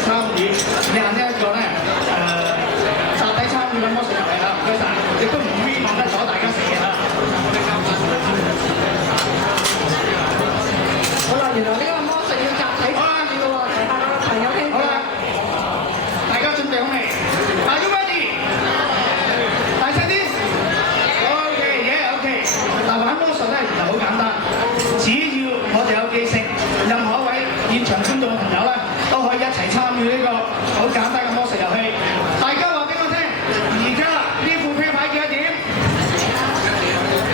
參與你行呢一個咧集體參與嘅魔術遊戲啦，唔該曬，亦都唔希望得阻大家食嘢啦。好啦，原來呢個魔術要集體參與嘅喎，其他朋友聽講。好啦，大家準備好未？Are you ready？大聲啲。OK，yeah，OK。嗱，玩魔術咧其實好簡單，只要我哋有記性，任何一位現場觀眾嘅朋友咧都可以一齊參與呢個好簡單嘅魔術遊戲。大家話俾我聽，而家呢副啤牌幾多點？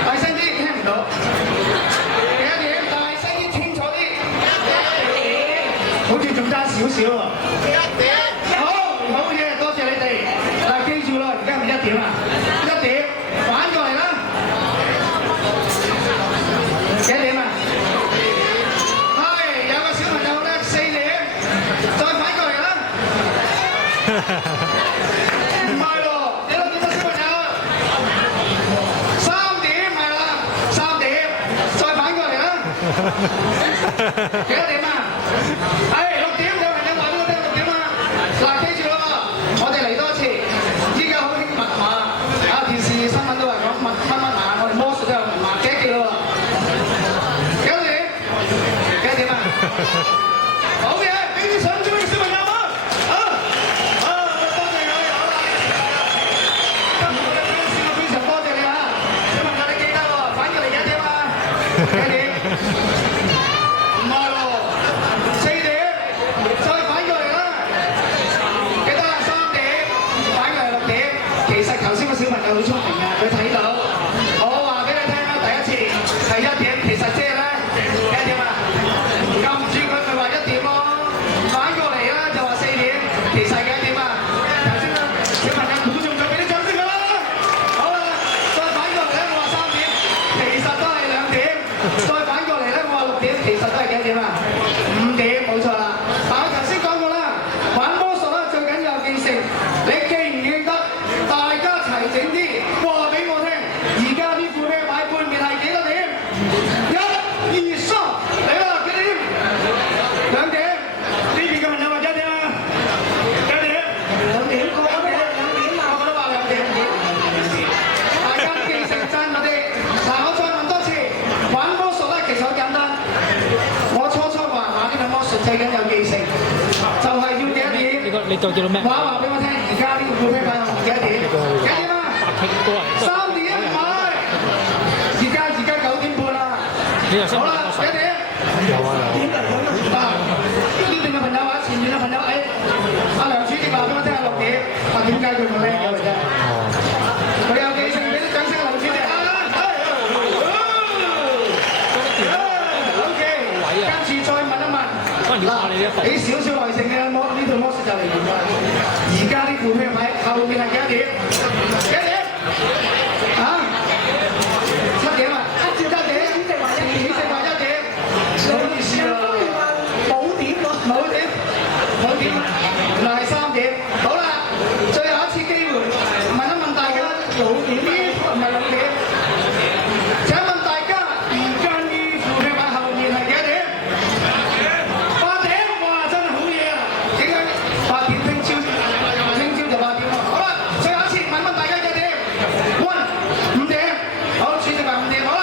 大聲啲，聽唔到。幾多點？大聲啲，清楚啲。好似仲爭少少喎。好，好嘢，多謝你哋。嗱，記住咯，而家係咪1點啊？1點，反過嚟啦。幾點啊？係，有個小朋友咧4點，再反過嚟啦。唔係喎，你攞幾多小朋友？3點，係啦，3點，再反過嚟啦。幾多點啊？係6點，有朋友話俾我聽6點啊。嗱，記住咯，我哋嚟多次。依家好興密碼，啊電視新聞都係講密碼，我哋魔術都有密碼，記一記咯喎。幾多點？幾多點啊？好嘢，俾啲掌聲俾小朋友啊！多謝你，好啦。今日我哋非常多謝你啊！小朋友你記得喎，反過嚟幾多點啊？幾多點？唔係喎，4點，再反過嚟啦。記得3點，反過嚟6點。其實頭先個小朋友好聰明啊，佢睇到。我話俾你聽啦，第一次係1點，其實即係咧幾多點啊？撳住佢咪話1點咯，反過嚟啦就話4點，其實幾多點啊？頭先啦，小朋友估中咗，俾啲掌聲佢啦。好啦，再反過嚟咧，我話3點，其實都係2點。再反過嚟咧，我話6點，其實都係幾多點啊？5點，冇錯啦。但我頭先講過啦，玩魔術啦最緊要有記性，你記唔記得？大家齊整啲，話俾我聽，而家呢副啤牌背面係幾多點？1、2、3，嚟啦，幾點？2點。呢邊嘅朋友話幾點啊？幾點？2點，個個都話2點啊！我都話2點。大家記性真我哋。嗱，我再問多次，玩魔術咧其實好簡單。我初話玩呢個魔術最緊有記性，就係要幾多點？你對住到咩？話俾我聽，而家呢副啤牌係幾多點？幾點啊？3點唔係，而家9點半啦。好啦，幾點？有啊有。嗱，呢邊嘅朋友或者前面嘅朋友，阿梁主席話俾我聽係6點，話點解佢咁叻嘅啫？佢有記性，俾啲掌聲梁主席。OK， 跟住再問一問，嗱，俾少少耐性嘅呢套魔術就嚟完啦。而家呢副啤牌後面係幾多點？幾點？嚇？7點啊？1點？主席話1點，唔好意思啊，冇點，原來係3點。好啦，最後一次機會，問一問大家6點呢？唔係6點。請問大家而家呢副啤牌後面係幾多點？8點，哇！真係好嘢啊！點解8點？聽朝就8點喎。好啦，最後一次問大家幾點？5點。好，主席話5點。好啦。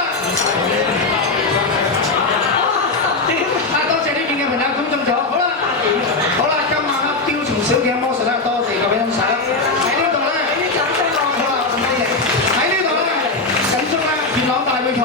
多謝呢邊嘅朋友估中咗。好啦，今晚咧雕蟲小技嘅魔術咧，多謝各位欣賞。喺呢度咧，好啦，咁多謝。喺呢度咧，緊張咧，元朗大會堂。